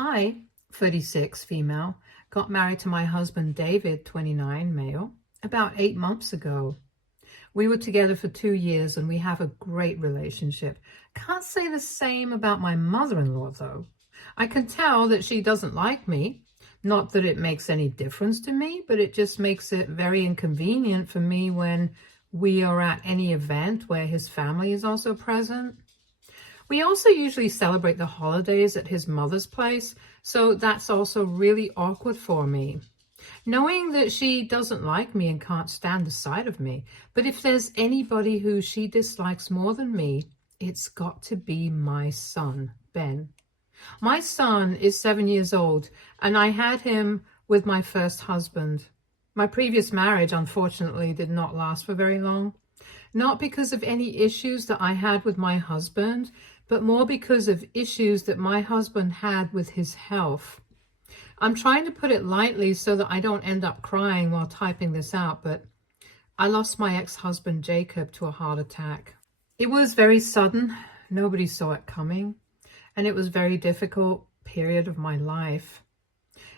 I, 36, female, got married to my husband David, 29, male, about 8 months ago. We were together for 2 years and we have a great relationship. Can't say the same about my mother-in-law though. I can tell that she doesn't like me. Not that it makes any difference to me, but it just makes it very inconvenient for me when we are at any event where his family is also present. We also usually celebrate the holidays at his mother's place, so that's also really awkward for me. Knowing that she doesn't like me and can't stand the sight of me, but if there's anybody who she dislikes more than me, it's got to be my son, Ben. My son is 7 years old, and I had him with my first husband. My previous marriage, unfortunately, did not last for very long. Not because of any issues that I had with my husband, but more because of issues that my husband had with his health. I'm trying to put it lightly so that I don't end up crying while typing this out, but I lost my ex-husband Jacob to a heart attack. It was very sudden. Nobody saw it coming, and it was a very difficult period of my life.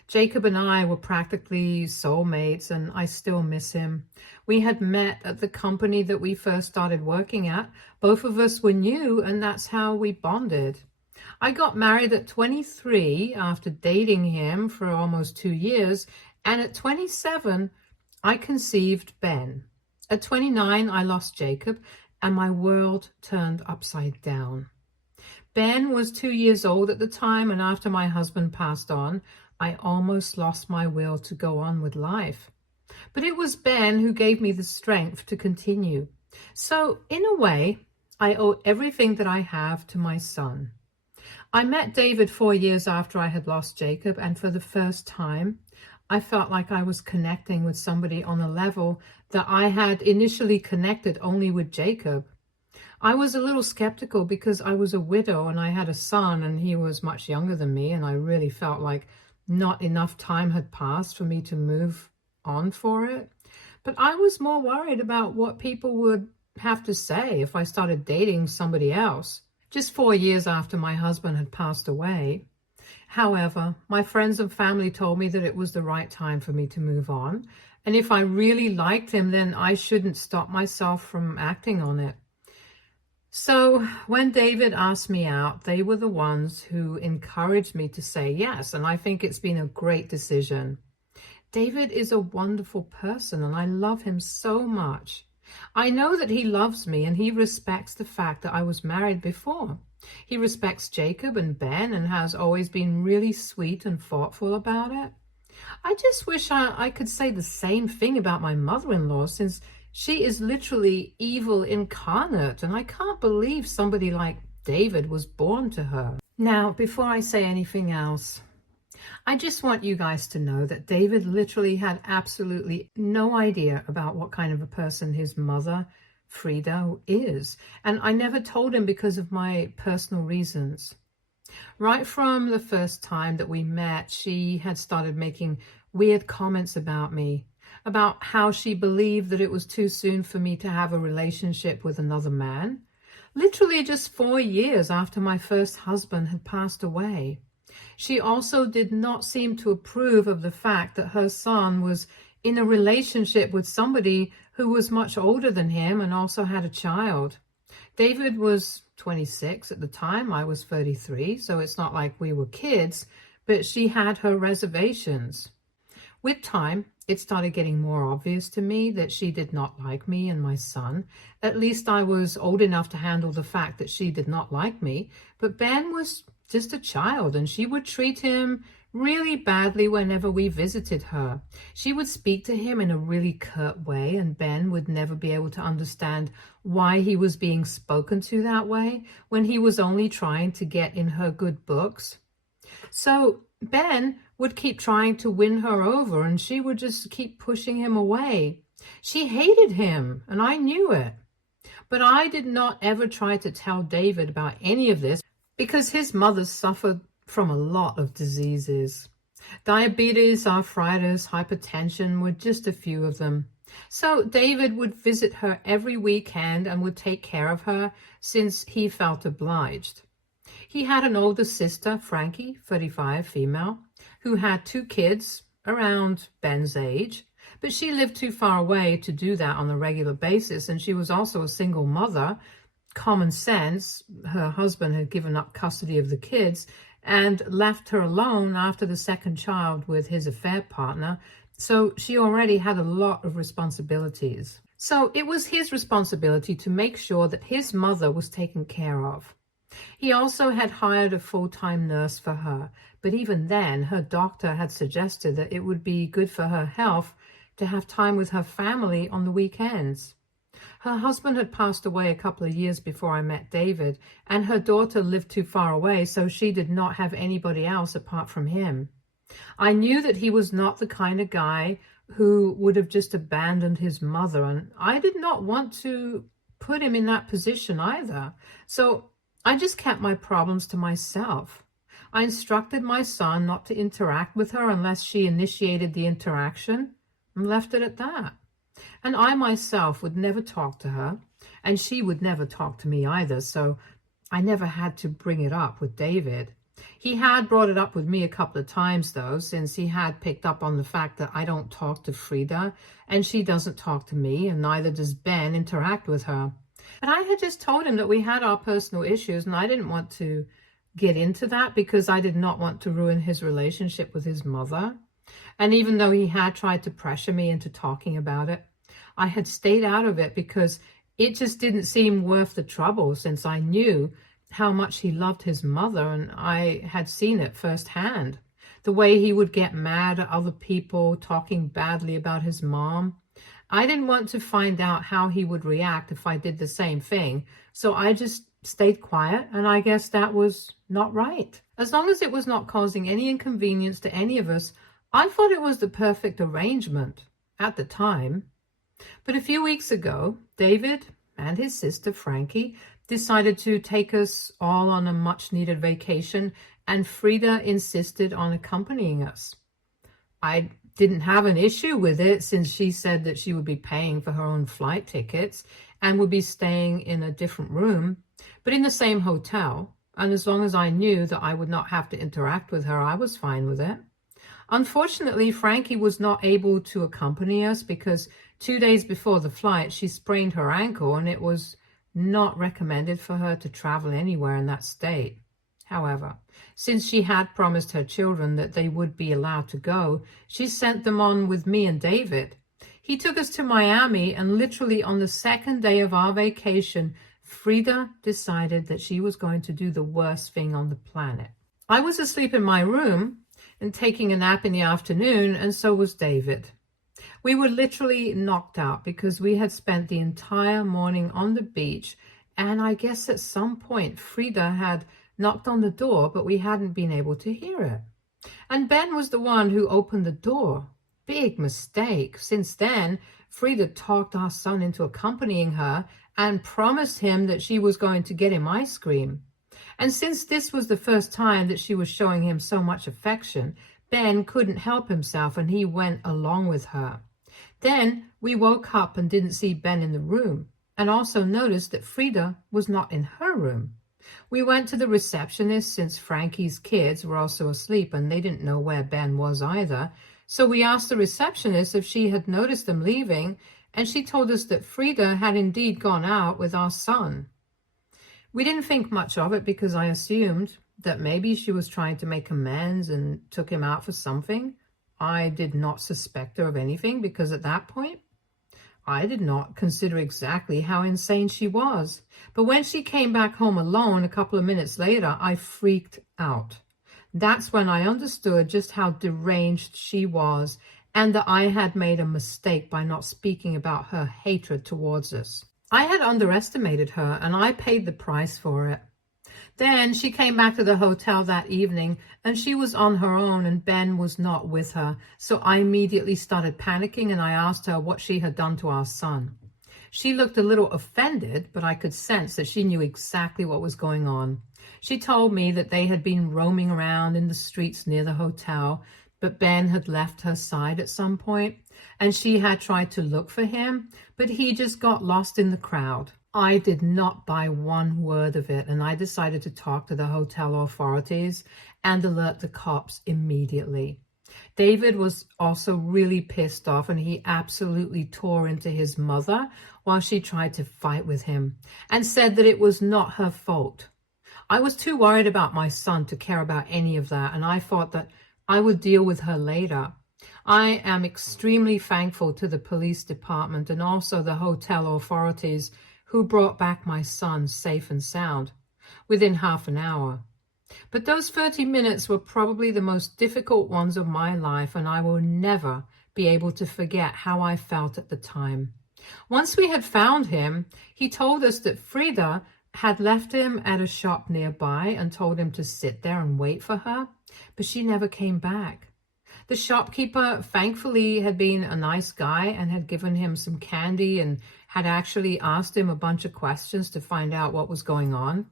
Jacob and I were practically soulmates, and I still miss him. We had met at the company that we first started working at. Both of us were new, and that's how we bonded. I got married at 23 after dating him for almost 2 years, and at 27, I conceived Ben. At 29, I lost Jacob, and my world turned upside down. Ben was 2 years old at the time, and after my husband passed on, I almost lost my will to go on with life. But it was Ben who gave me the strength to continue. So, in a way, I owe everything that I have to my son. I met David 4 years after I had lost Jacob, and for the first time, I felt like I was connecting with somebody on a level that I had initially connected only with Jacob. I was a little skeptical because I was a widow and I had a son and he was much younger than me, and I really felt like not enough time had passed for me to move on for it. But I was more worried about what people would have to say if I started dating somebody else, just 4 years after my husband had passed away. However, my friends and family told me that it was the right time for me to move on, and if I really liked him, then I shouldn't stop myself from acting on it. So when David asked me out, they were the ones who encouraged me to say yes, and I think it's been a great decision. David is a wonderful person, and I love him so much. I know that he loves me, and he respects the fact that I was married before. He respects Jacob and Ben and has always been really sweet and thoughtful about it. I just wish I could say the same thing about my mother-in-law, since she is literally evil incarnate, and I can't believe somebody like David was born to her. Now, before I say anything else, I just want you guys to know that David literally had absolutely no idea about what kind of a person his mother, Frida, is. And I never told him because of my personal reasons. Right from the first time that we met, she had started making weird comments about me, about how she believed that it was too soon for me to have a relationship with another man. Literally just 4 years after my first husband had passed away. She also did not seem to approve of the fact that her son was in a relationship with somebody who was much older than him and also had a child. David was 26 at the time, I was 33, so it's not like we were kids, but she had her reservations. With time, it started getting more obvious to me that she did not like me and my son. At least I was old enough to handle the fact that she did not like me, but Ben was just a child, and she would treat him really badly whenever we visited her. She would speak to him in a really curt way, and Ben would never be able to understand why he was being spoken to that way when he was only trying to get in her good books. So Ben would keep trying to win her over, and she would just keep pushing him away. She hated him, and I knew it. But I did not ever try to tell David about any of this because his mother suffered from a lot of diseases. Diabetes, arthritis, hypertension were just a few of them. So David would visit her every weekend and would take care of her since he felt obliged. He had an older sister, Frankie, 35, female, who had 2 kids around Ben's age, but she lived too far away to do that on a regular basis, and she was also a single mother. Common sense, her husband had given up custody of the kids and left her alone after the second child with his affair partner, so she already had a lot of responsibilities. So it was his responsibility to make sure that his mother was taken care of. He also had hired a full-time nurse for her, but even then, her doctor had suggested that it would be good for her health to have time with her family on the weekends. Her husband had passed away a couple of years before I met David, and her daughter lived too far away, so she did not have anybody else apart from him. I knew that he was not the kind of guy who would have just abandoned his mother, and I did not want to put him in that position either. So I just kept my problems to myself. I instructed my son not to interact with her unless she initiated the interaction, and left it at that. And I myself would never talk to her, and she would never talk to me either, so I never had to bring it up with David. He had brought it up with me a couple of times, though, since he had picked up on the fact that I don't talk to Frida, and she doesn't talk to me, and neither does Ben interact with her. But I had just told him that we had our personal issues, and I didn't want to get into that because I did not want to ruin his relationship with his mother. And even though he had tried to pressure me into talking about it, I had stayed out of it because it just didn't seem worth the trouble, since I knew how much he loved his mother, and I had seen it firsthand. The way he would get mad at other people talking badly about his mom. I didn't want to find out how he would react if I did the same thing, so I just stayed quiet, and I guess that was not right. As long as it was not causing any inconvenience to any of us, I thought it was the perfect arrangement at the time. But a few weeks ago, David and his sister Frankie decided to take us all on a much-needed vacation, and Frida insisted on accompanying us. I didn't have an issue with it, since she said that she would be paying for her own flight tickets and would be staying in a different room, but in the same hotel. And as long as I knew that I would not have to interact with her, I was fine with it. Unfortunately, Frankie was not able to accompany us because 2 days before the flight, she sprained her ankle, and it was not recommended for her to travel anywhere in that state. However, since she had promised her children that they would be allowed to go, she sent them on with me and David. He took us to Miami, and literally on the second day of our vacation, Frida decided that she was going to do the worst thing on the planet. I was asleep in my room and taking a nap in the afternoon, and so was David. We were literally knocked out because we had spent the entire morning on the beach, and I guess at some point Frida had knocked on the door, but we hadn't been able to hear it. And Ben was the one who opened the door. Big mistake. Since then, Frida talked our son into accompanying her and promised him that she was going to get him ice cream. And since this was the first time that she was showing him so much affection, Ben couldn't help himself, and he went along with her. Then we woke up and didn't see Ben in the room, and also noticed that Frida was not in her room. We went to the receptionist, since Frankie's kids were also asleep and they didn't know where Ben was either. So we asked the receptionist if she had noticed them leaving, and she told us that Frida had indeed gone out with our son. We didn't think much of it because I assumed that maybe she was trying to make amends and took him out for something. I did not suspect her of anything because at that point, I did not consider exactly how insane she was. But when she came back home alone a couple of minutes later, I freaked out. That's when I understood just how deranged she was, and that I had made a mistake by not speaking about her hatred towards us. I had underestimated her, and I paid the price for it. Then she came back to the hotel that evening, and she was on her own, and Ben was not with her. So I immediately started panicking, and I asked her what she had done to our son. She looked a little offended, but I could sense that she knew exactly what was going on. She told me that they had been roaming around in the streets near the hotel, but Ben had left her side at some point, and she had tried to look for him, but he just got lost in the crowd. I did not buy one word of it, and I decided to talk to the hotel authorities and alert the cops immediately. David was also really pissed off, and he absolutely tore into his mother while she tried to fight with him and said that it was not her fault. I was too worried about my son to care about any of that, and I thought that I would deal with her later. I am extremely thankful to the police department and also the hotel authorities who brought back my son safe and sound within half an hour. But those 30 minutes were probably the most difficult ones of my life, and I will never be able to forget how I felt at the time. Once we had found him, he told us that Frida had left him at a shop nearby and told him to sit there and wait for her, but she never came back. The shopkeeper, thankfully, had been a nice guy and had given him some candy and had actually asked him a bunch of questions to find out what was going on.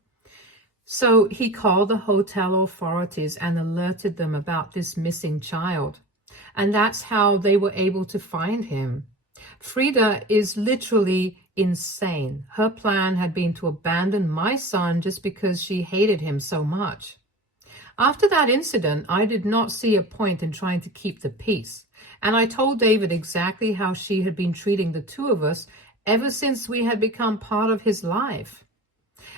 So he called the hotel authorities and alerted them about this missing child. And that's how they were able to find him. Frida is literally insane. Her plan had been to abandon my son just because she hated him so much. After that incident, I did not see a point in trying to keep the peace, and I told David exactly how she had been treating the two of us ever since we had become part of his life.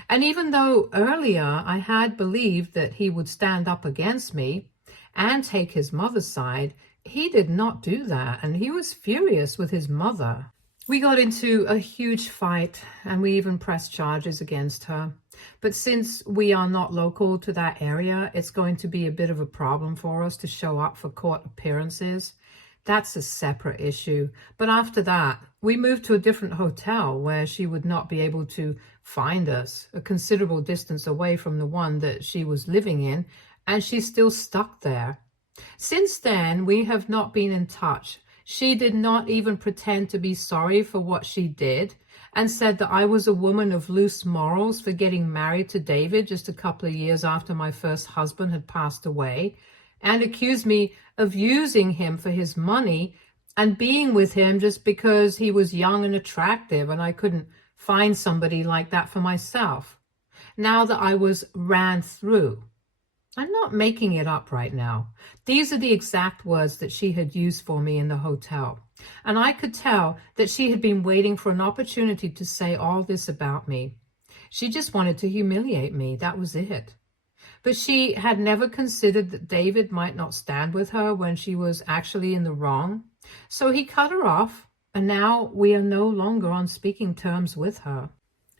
And even though earlier I had believed that he would stand up against me and take his mother's side, he did not do that, and he was furious with his mother. We got into a huge fight, and we even pressed charges against her. But since we are not local to that area, it's going to be a bit of a problem for us to show up for court appearances. That's a separate issue. But after that, we moved to a different hotel where she would not be able to find us, a considerable distance away from the one that she was living in, and she's still stuck there. Since then, we have not been in touch. She did not even pretend to be sorry for what she did and said that I was a woman of loose morals for getting married to David just a couple of years after my first husband had passed away, and accused me of using him for his money and being with him just because he was young and attractive and I couldn't find somebody like that for myself. Now that I was ran through. I'm not making it up right now. These are the exact words that she had used for me in the hotel. And I could tell that she had been waiting for an opportunity to say all this about me. She just wanted to humiliate me. That was it. But she had never considered that David might not stand with her when she was actually in the wrong. So he cut her off, and now we are no longer on speaking terms with her.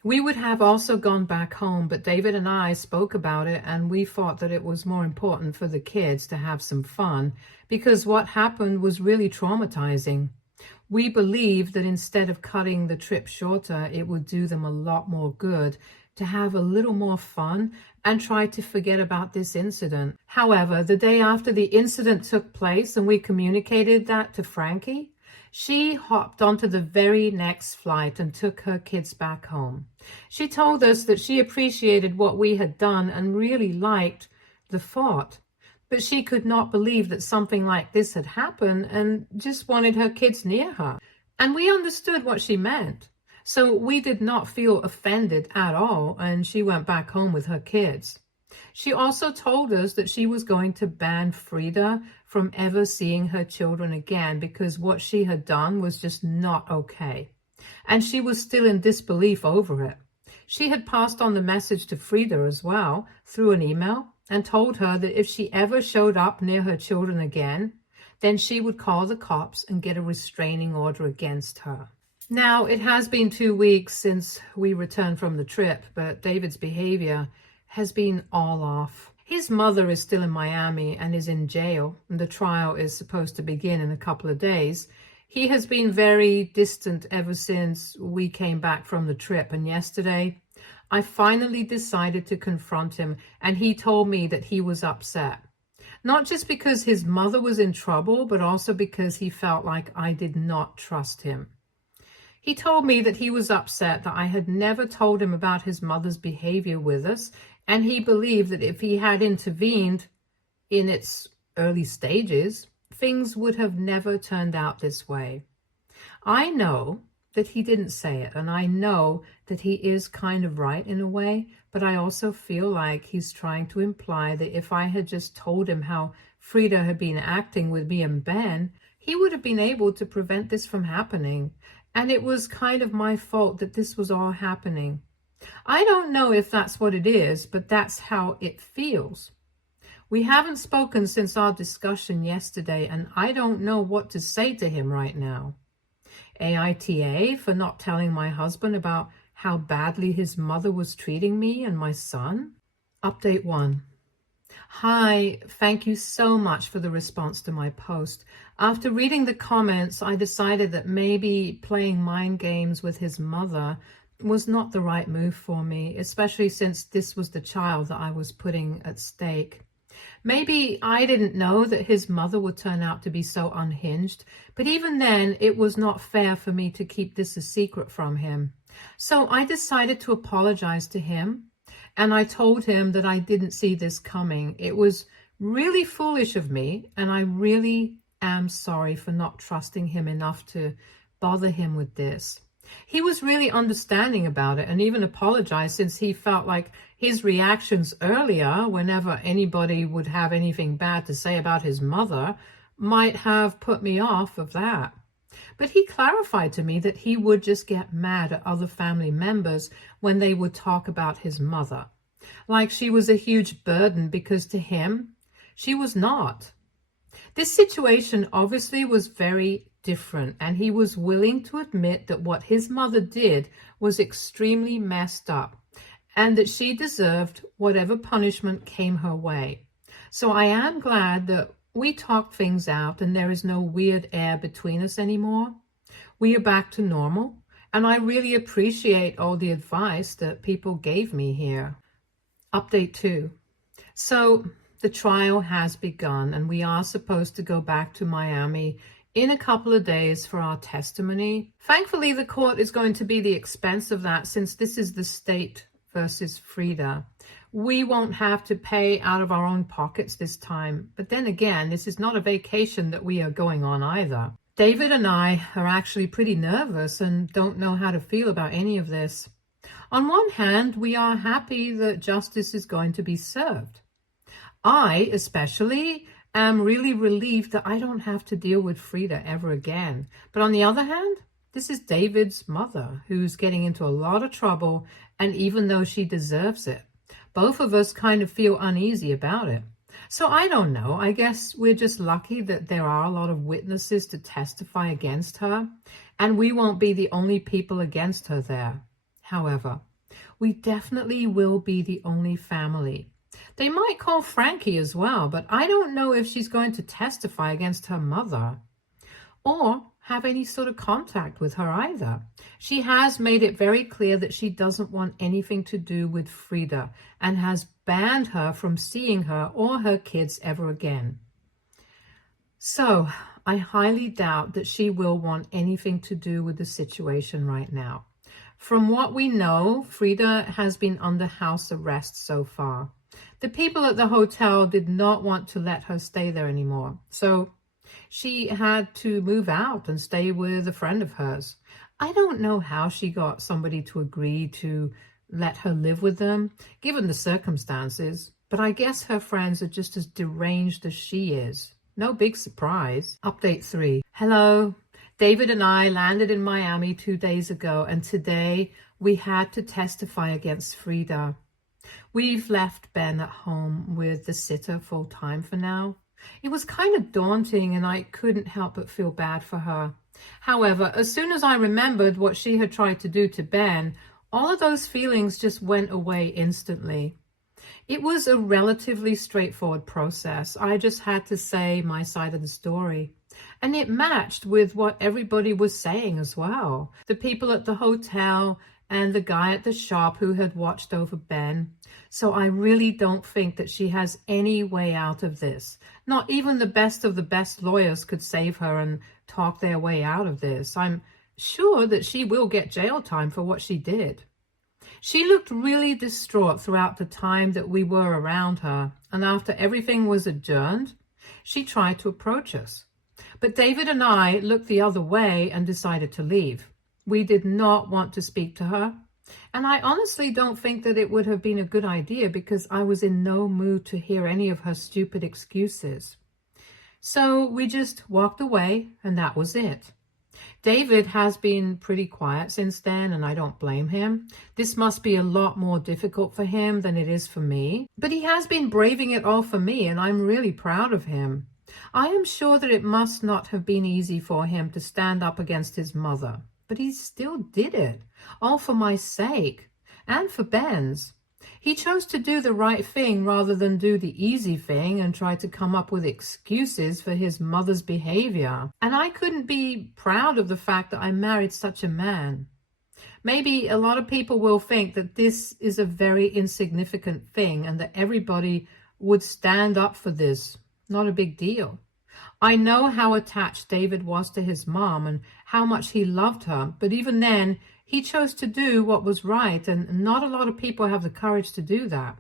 We would have also gone back home, but David and I spoke about it, and we thought that it was more important for the kids to have some fun because what happened was really traumatizing. We believed that instead of cutting the trip shorter, it would do them a lot more good to have a little more fun and try to forget about this incident. However, the day after the incident took place and we communicated that to Frankie, she hopped onto the very next flight and took her kids back home. She told us that she appreciated what we had done and really liked the thought, but she could not believe that something like this had happened and just wanted her kids near her. And we understood what she meant. So we did not feel offended at all, and she went back home with her kids. She also told us that she was going to ban Frida from ever seeing her children again because what she had done was just not okay. And she was still in disbelief over it. She had passed on the message to Frida as well through an email and told her that if she ever showed up near her children again, then she would call the cops and get a restraining order against her. Now, it has been 2 weeks since we returned from the trip, but David's behavior has been all off. His mother is still in Miami and is in jail, and the trial is supposed to begin in a couple of days. He has been very distant ever since we came back from the trip, and yesterday I finally decided to confront him, and he told me that he was upset. Not just because his mother was in trouble, but also because he felt like I did not trust him. He told me that he was upset that I had never told him about his mother's behavior with us, and he believed that if he had intervened in its early stages, things would have never turned out this way. I know that he didn't say it. And I know that he is kind of right in a way, but I also feel like he's trying to imply that if I had just told him how Frida had been acting with me and Ben, he would have been able to prevent this from happening. And it was kind of my fault that this was all happening. I don't know if that's what it is, but that's how it feels. We haven't spoken since our discussion yesterday, and I don't know what to say to him right now. AITA for not telling my husband about how badly his mother was treating me and my son. Update 1. Hi, thank you so much for the response to my post. After reading the comments, I decided that maybe playing mind games with his mother was not the right move for me, especially since this was the child that I was putting at stake. Maybe I didn't know that his mother would turn out to be so unhinged, but even then, it was not fair for me to keep this a secret from him. So I decided to apologize to him, and I told him that I didn't see this coming. It was really foolish of me, and I really am sorry for not trusting him enough to bother him with this. He was really understanding about it and even apologized, since he felt like his reactions earlier, whenever anybody would have anything bad to say about his mother, might have put me off of that. But he clarified to me that he would just get mad at other family members when they would talk about his mother, like she was a huge burden, because to him, she was not. This situation obviously was very different, and he was willing to admit that what his mother did was extremely messed up, and that she deserved whatever punishment came her way. So I am glad that we talked things out and there is no weird air between us anymore. We are back to normal, and I really appreciate all the advice that people gave me here. Update 2. So the trial has begun, and we are supposed to go back to Miami in a couple of days for our testimony. Thankfully, the court is going to be the expense of that, since this is the state versus Frida. We won't have to pay out of our own pockets this time. But then again, this is not a vacation that we are going on either. David and I are actually pretty nervous and don't know how to feel about any of this. On one hand, we are happy that justice is going to be served. I, especially, am really relieved that I don't have to deal with Frida ever again. But on the other hand, this is David's mother, who's getting into a lot of trouble, and even though she deserves it, both of us kind of feel uneasy about it. So I don't know, I guess we're just lucky that there are a lot of witnesses to testify against her, and we won't be the only people against her there. However, we definitely will be the only family. They might call Frankie as well, but I don't know if she's going to testify against her mother or have any sort of contact with her either. She has made it very clear that she doesn't want anything to do with Frida and has banned her from seeing her or her kids ever again. So I highly doubt that she will want anything to do with the situation right now. From what we know, Frida has been under house arrest so far. The people at the hotel did not want to let her stay there anymore, so she had to move out and stay with a friend of hers. I don't know how she got somebody to agree to let her live with them, given the circumstances, but I guess her friends are just as deranged as she is. No big surprise. Update 3. Hello. David and I landed in Miami 2 days ago, and today we had to testify against Frida. We've left Ben at home with the sitter full time for now. It was kind of daunting, and I couldn't help but feel bad for her. However, as soon as I remembered what she had tried to do to Ben, all of those feelings just went away instantly. It was a relatively straightforward process. I just had to say my side of the story. And it matched with what everybody was saying as well. The people at the hotel and the guy at the shop who had watched over Ben. So I really don't think that she has any way out of this. Not even the best of the best lawyers could save her and talk their way out of this. I'm sure that she will get jail time for what she did. She looked really distraught throughout the time that we were around her, and after everything was adjourned, she tried to approach us. But David and I looked the other way and decided to leave. We did not want to speak to her. And I honestly don't think that it would have been a good idea because I was in no mood to hear any of her stupid excuses. So we just walked away, and that was it. David has been pretty quiet since then, and I don't blame him. This must be a lot more difficult for him than it is for me. But he has been braving it all for me, and I'm really proud of him. I am sure that it must not have been easy for him to stand up against his mother, but he still did it, all for my sake, and for Ben's. He chose to do the right thing rather than do the easy thing and try to come up with excuses for his mother's behavior. And I couldn't be proud of the fact that I married such a man. Maybe a lot of people will think that this is a very insignificant thing and that everybody would stand up for this. Not a big deal. I know how attached David was to his mom and how much he loved her, but even then, he chose to do what was right, and not a lot of people have the courage to do that.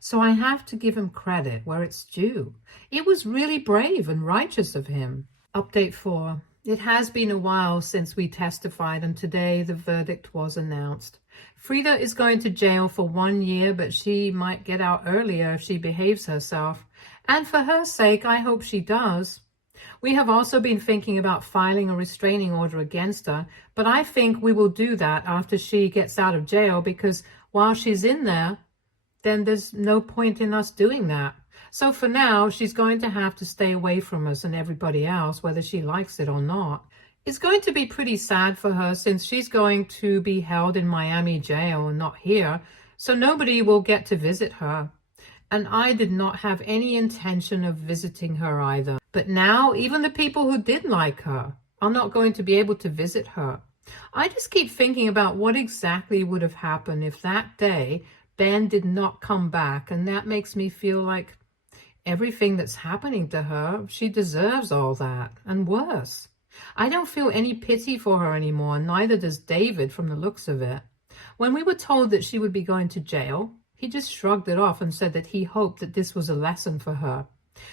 So I have to give him credit where it's due. It was really brave and righteous of him. Update 4. It has been a while since we testified, and today the verdict was announced. Frida is going to jail for 1 year, but she might get out earlier if she behaves herself. And for her sake, I hope she does. We have also been thinking about filing a restraining order against her, but I think we will do that after she gets out of jail because while she's in there, then there's no point in us doing that. So for now, she's going to have to stay away from us and everybody else, whether she likes it or not. It's going to be pretty sad for her since she's going to be held in Miami jail and not here, so nobody will get to visit her. And I did not have any intention of visiting her either. But now, even the people who did like her are not going to be able to visit her. I just keep thinking about what exactly would have happened if that day Ben did not come back, and that makes me feel like everything that's happening to her, she deserves all that, and worse. I don't feel any pity for her anymore, neither does David from the looks of it. When we were told that she would be going to jail, he just shrugged it off and said that he hoped that this was a lesson for her.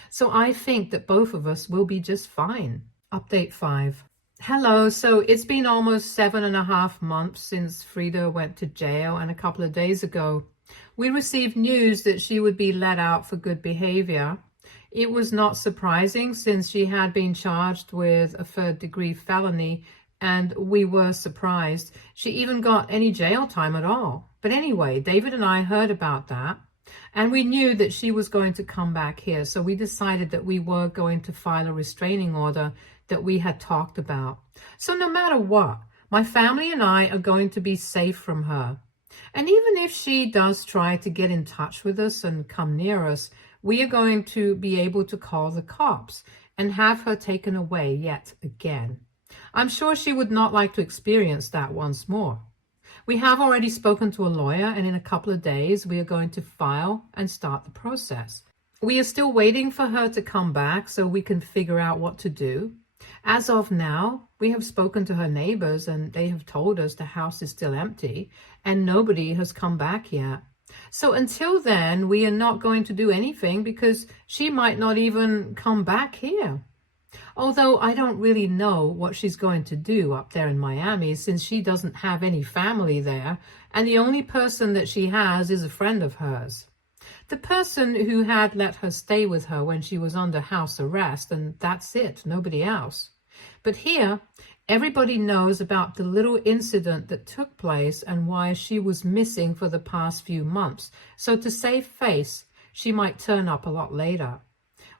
So I think that both of us will be just fine. Update 5. Hello, so it's been almost 7.5 months since Frida went to jail, and a couple of days ago, we received news that she would be let out for good behavior. It was not surprising since she had been charged with a third-degree felony, and we were surprised she even got any jail time at all. But anyway, David and I heard about that, and we knew that she was going to come back here, so we decided that we were going to file a restraining order that we had talked about. So no matter what, my family and I are going to be safe from her. And even if she does try to get in touch with us and come near us, we are going to be able to call the cops and have her taken away yet again. I'm sure she would not like to experience that once more. We have already spoken to a lawyer, and in a couple of days we are going to file and start the process. We are still waiting for her to come back so we can figure out what to do. As of now, we have spoken to her neighbors and they have told us the house is still empty and nobody has come back yet. So until then, we are not going to do anything because she might not even come back here. Although I don't really know what she's going to do up there in Miami since she doesn't have any family there and the only person that she has is a friend of hers. The person who had let her stay with her when she was under house arrest, and that's it, nobody else. But here, everybody knows about the little incident that took place and why she was missing for the past few months. So to save face, she might turn up a lot later.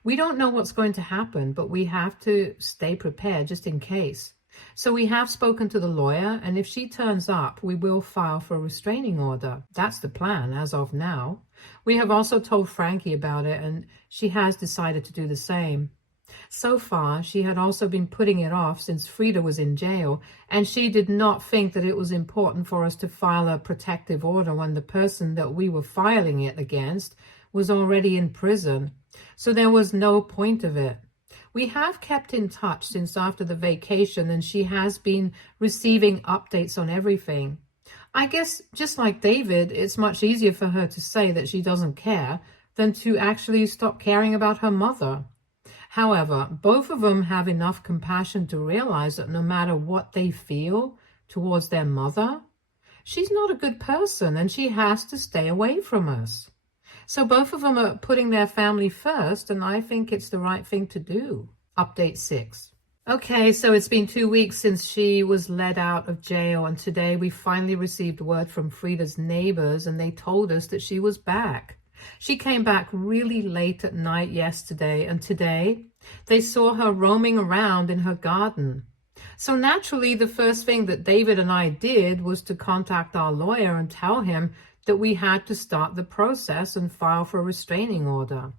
We don't know what's going to happen, but we have to stay prepared just in case. So we have spoken to the lawyer, and if she turns up, we will file for a restraining order. That's the plan as of now. We have also told Frankie about it, and she has decided to do the same. So far, she had also been putting it off since Frida was in jail, and she did not think that it was important for us to file a protective order when the person that we were filing it against was already in prison. So there was no point of it. We have kept in touch since after the vacation, and she has been receiving updates on everything. I guess, just like David, it's much easier for her to say that she doesn't care than to actually stop caring about her mother. However, both of them have enough compassion to realize that no matter what they feel, towards their mother. She's not a good person and she has to stay away from us. So both of them are putting their family first, and I think it's the right thing to do. Update 6. Okay, so it's been 2 weeks since she was let out of jail, and today we finally received word from Frida's neighbors, and they told us that she was back. She came back really late at night yesterday, and today they saw her roaming around in her garden. So naturally, the first thing that David and I did was to contact our lawyer and tell him that we had to start the process and file for a restraining order.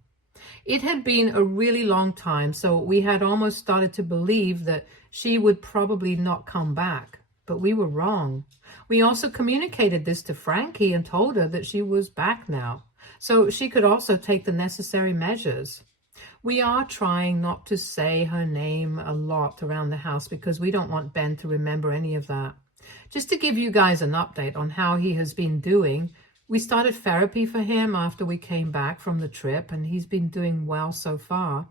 It had been a really long time, so we had almost started to believe that she would probably not come back. But we were wrong. We also communicated this to Frankie and told her that she was back now, so she could also take the necessary measures. We are trying not to say her name a lot around the house because we don't want Ben to remember any of that. Just to give you guys an update on how he has been doing, we started therapy for him after we came back from the trip, and he's been doing well so far.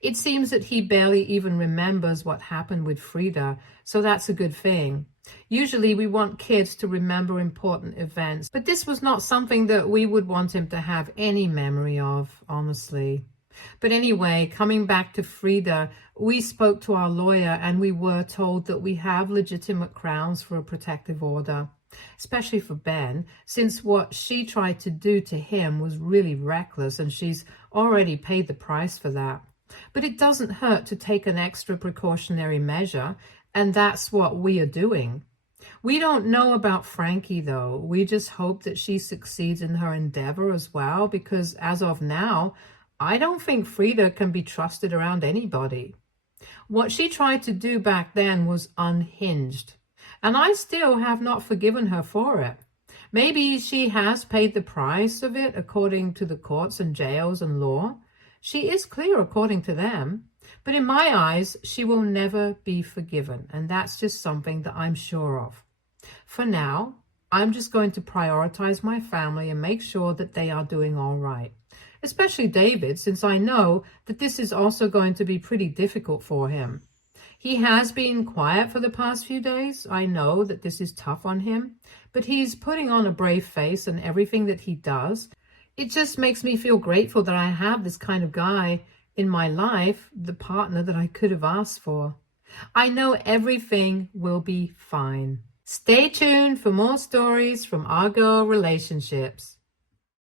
It seems that he barely even remembers what happened with Frida, so that's a good thing. Usually we want kids to remember important events, but this was not something that we would want him to have any memory of, honestly. But anyway, coming back to Frida, we spoke to our lawyer and we were told that we have legitimate grounds for a protective order, especially for Ben, since what she tried to do to him was really reckless and she's already paid the price for that. But it doesn't hurt to take an extra precautionary measure, and that's what we are doing. We don't know about Frankie, though. We just hope that she succeeds in her endeavor as well, because as of now, I don't think Frida can be trusted around anybody. What she tried to do back then was unhinged, and I still have not forgiven her for it. Maybe she has paid the price of it according to the courts and jails and law. She is clear according to them, but in my eyes, she will never be forgiven, and that's just something that I'm sure of. For now, I'm just going to prioritize my family and make sure that they are doing all right. Especially David, since I know that this is also going to be pretty difficult for him. He has been quiet for the past few days. I know that this is tough on him, but he's putting on a brave face in everything that he does. It just makes me feel grateful that I have this kind of guy in my life, the partner that I could have asked for. I know everything will be fine. Stay tuned for more stories from our girl relationships.